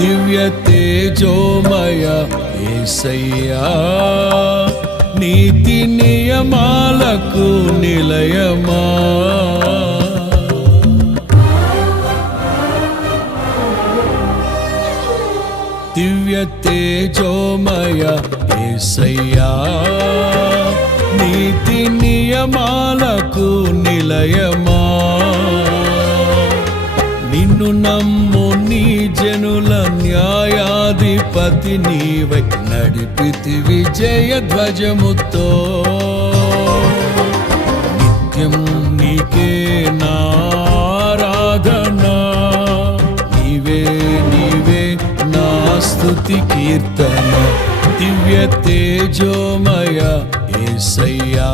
దివ్య తేజోమయ యేసయ్యా, నీతి నియమాలకు నిలయమా. దివ్య తేజోమయ యేసయ్యా, నీతి నియమాలకు నిలయమా. నిన్ను నమ్ము నీ జనుల న్యాయాధిపతి నీవై నడిపితివి జయ ధ్వజముతో. నిత్యం నీకే నారాధనా, నీవే నీవే నా స్తుతి కీర్తన. దివ్య తేజోమయ యేసయ్యా.